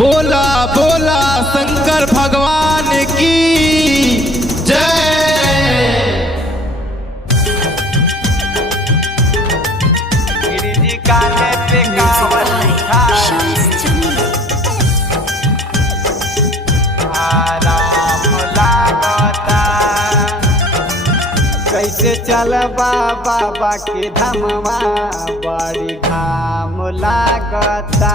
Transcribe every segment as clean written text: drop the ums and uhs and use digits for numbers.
बोला बोला शंकर भगवान की जय। गिरिजी कान्हे पे कांवर आराम लागता। कैसे चलबा बाबा के धमवा बड़ी घाम लागता।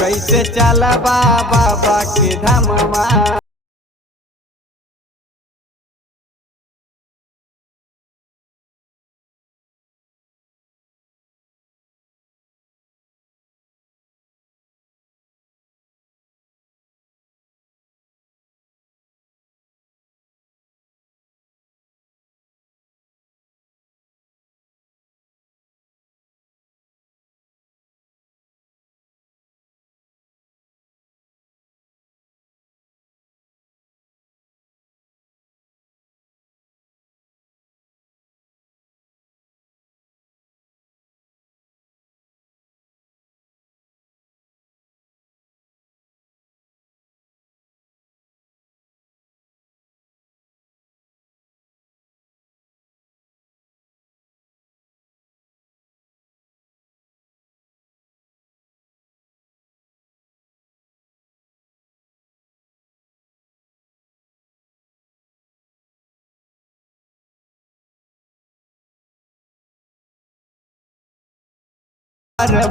कैसे चलबा बाबा के धमवा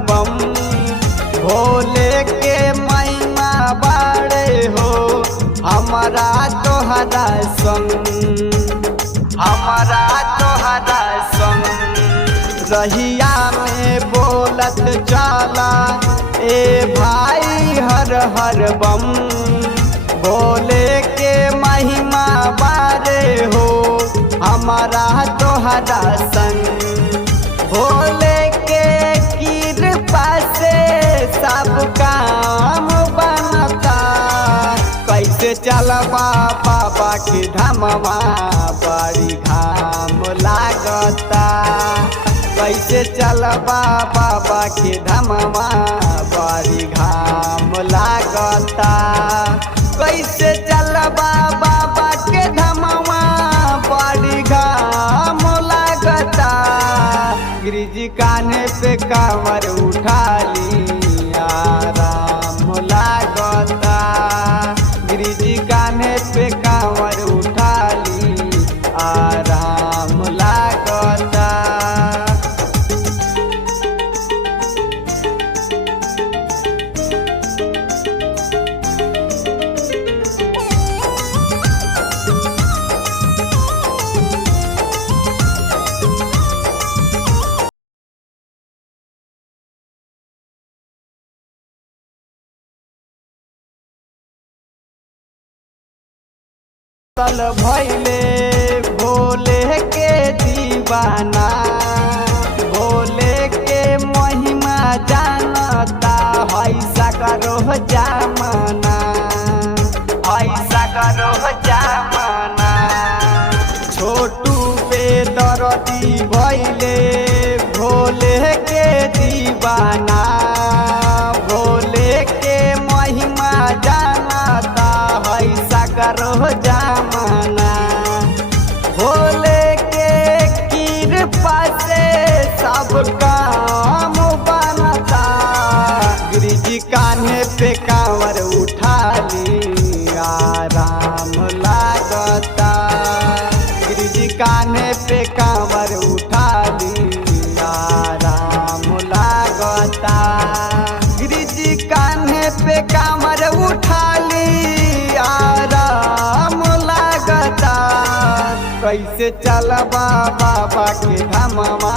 बम भोले के महिमा बाड़े हो। हमारा तोहरा संग हमारा तोहरा संग रहिया में बोलत चला ए भाई हर हर बम। भोले के महिमा बाड़े हो हमारा तोहरा संग। भोले के कृपा से सब काम बनता। कैसे चलबा बाबा के धमवा बड़ी घाम लागता। कैसे चलबा बाबा के धमवा बड़ी घाम लागता। कैसे चलबा बाबा के धमवा बड़ी घाम लागता। गिरिजी कान्हे पे कांवर उठा ली आराम लागता। गिरिजी कान्हे पे कांवर उठा ली आराम लागता। तल भैले भोले के दीवाना। भोले के महिमा जानता ऐसा करो जामना ऐसा करो जामना। छोटू बेदर्दी भैले भोले के दीवाना। भोले के महिमा जानता ऐसा करो जामना। भोले के कृपा से सब काम बनता। गिरिजी कान्हे पे कांवर उठा ली आराम लागता। गिरिजी कान्हे पे कांवर उठा ली आराम लागता। गिरिजी कान्हे पे कांवर उठा ली आराम लागता। कैसे चलबा बाबा के धमवा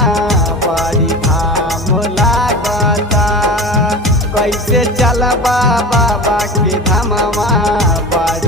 बड़ी घाम लागता। कैसे चलबा बाबा के धमवा बड़ी